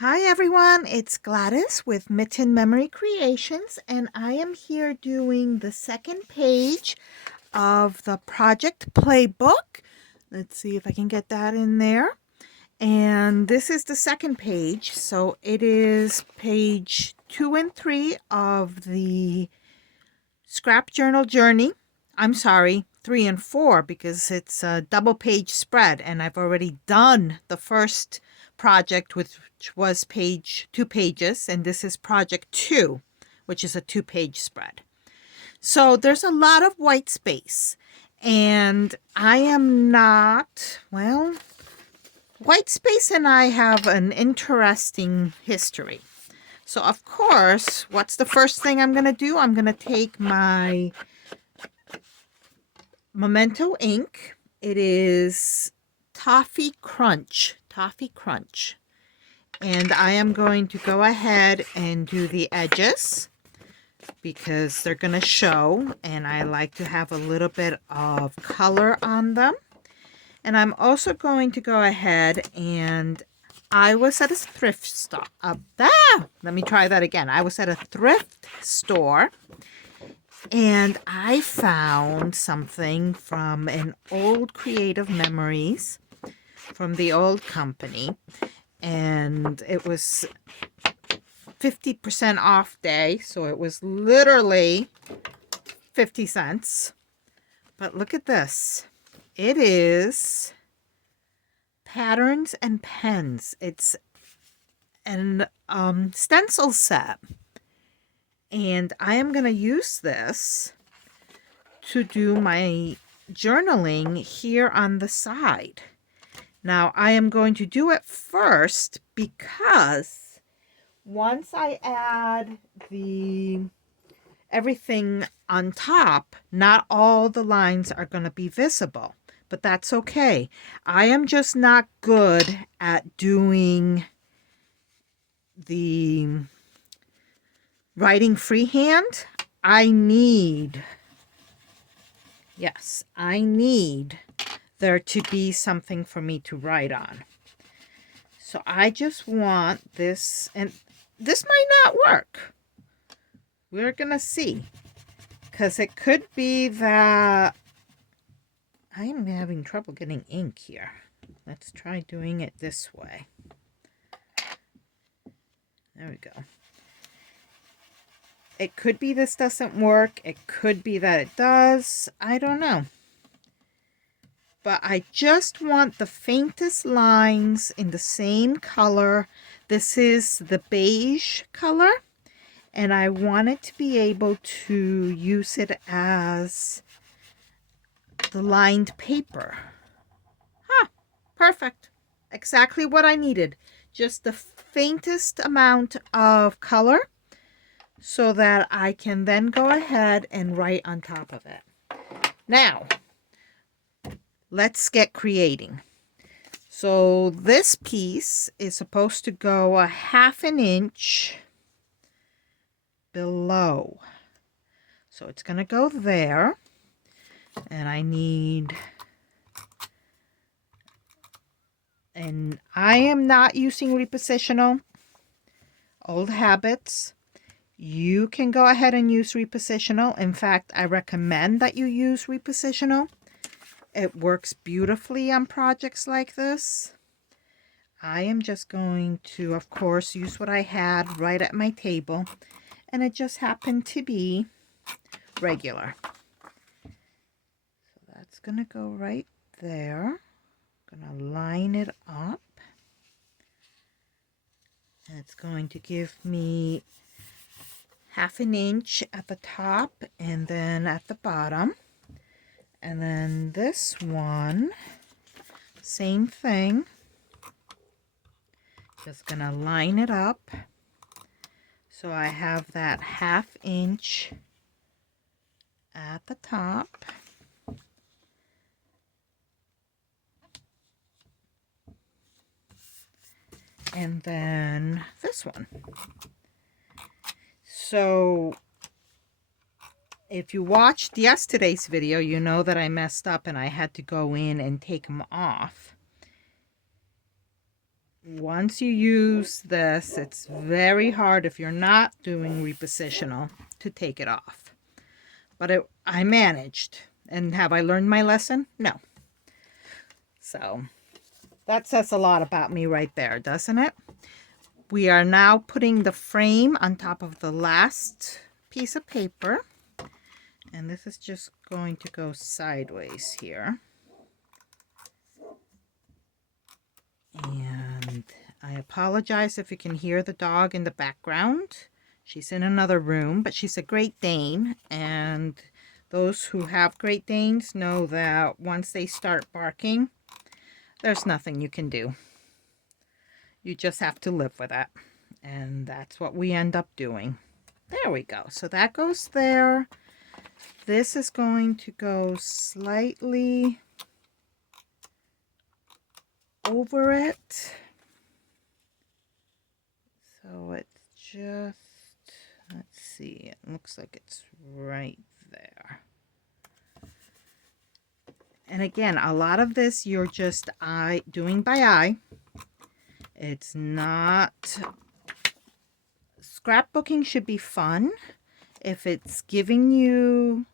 Hi everyone, it's Gladys with Mitten Memory Creations, and I am here doing the second page of the project playbook. Let's see if I can get that in there. And this is the second page, so it is page 2 and 3 of the scrap journal journey. I'm sorry, 3 and 4, because it's a double page spread, and I've already done the first project, which was 2 pages, and this is project 2, which is a 2-page spread. So there's a lot of white space, and I am not, well, white space and I have an interesting history. So of course, what's the first thing I'm going to do? I'm going to take my Memento ink. It is Toffee Crunch. And I am going to go ahead and do the edges because they're going to show, and I like to have a little bit of color on them. And I'm also going to go ahead and I was at a thrift store. Let me try that again. I was at a thrift store and I found something from an old Creative Memories from the old company. And it was 50% off day. So it was literally 50 cents. But look at this. It is Patterns and Pens. It's an stencil set. And I am going to use this to do my journaling here on the side. Now, I am going to do it first because once I add everything on top, not all the lines are going to be visible, but that's okay. I am just not good at doing the writing freehand. I need there to be something for me to write on. So I just want this, and this might not work. We're gonna see, because it could be that I am having trouble getting ink here. Let's try doing it this way. There we go. It could be this doesn't work. It could be that it does. I don't know. But I just want the faintest lines in the same color. This is the beige color. And I want it to be able to use it as the lined paper. Perfect. Exactly what I needed. Just the faintest amount of color so that I can then go ahead and write on top of it. Now, let's get creating. So this piece is supposed to go a 1/2 inch below. So it's going to go there. And I am not using repositional. Old habits. You can go ahead and use repositional. In fact, I recommend that you use repositional. It works beautifully on projects like this. I am just going to, of course, use what I had right at my table. And it just happened to be regular. So that's going to go right there. I'm going to line it up. And it's going to give me 1/2 inch at the top and then at the bottom. And then this one, same thing. Just gonna line it up so I have that 1/2 inch at the top. And then this one. So if you watched yesterday's video, you know that I messed up and I had to go in and take them off. once you use this, it's very hard if you're not doing repositional to take it off. But I managed. And have I learned my lesson? No. So that says a lot about me right there, doesn't it? We are now putting the frame on top of the last piece of paper. And this is just going to go sideways here. And I apologize if you can hear the dog in the background. She's in another room, but she's a Great Dane. And those who have Great Danes know that once they start barking, there's nothing you can do. You just have to live with it. And that's what we end up doing. There we go. So that goes there. This is going to go slightly over it. So it's just, let's see, it looks like it's right there. And again, a lot of this you're just doing by eye. It's not, scrapbooking should be fun. If it's giving you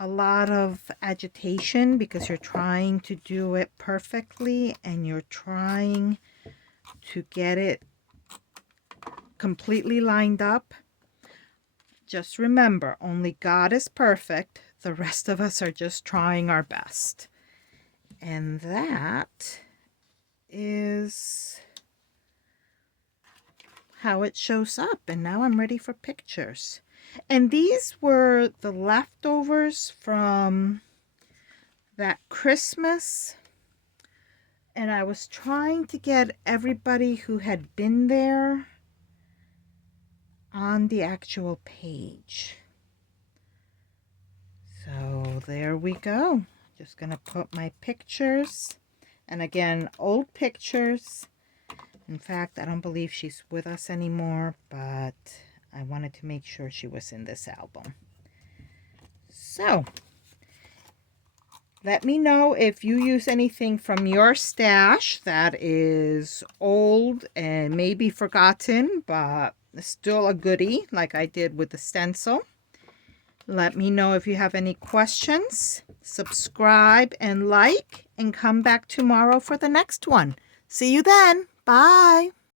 a lot of agitation because you're trying to do it perfectly and you're trying to get it completely lined up, just remember, only God is perfect. The rest of us are just trying our best. And that is how it shows up. And now I'm ready for pictures. And these were the leftovers from that Christmas. And I was trying to get everybody who had been there on the actual page. So there we go. Just gonna put my pictures. And again, old pictures. In fact, I don't believe she's with us anymore, but I wanted to make sure she was in this album. So, let me know if you use anything from your stash that is old and maybe forgotten, but still a goodie, like I did with the stencil. Let me know if you have any questions. Subscribe and like, and come back tomorrow for the next one. See you then. Bye.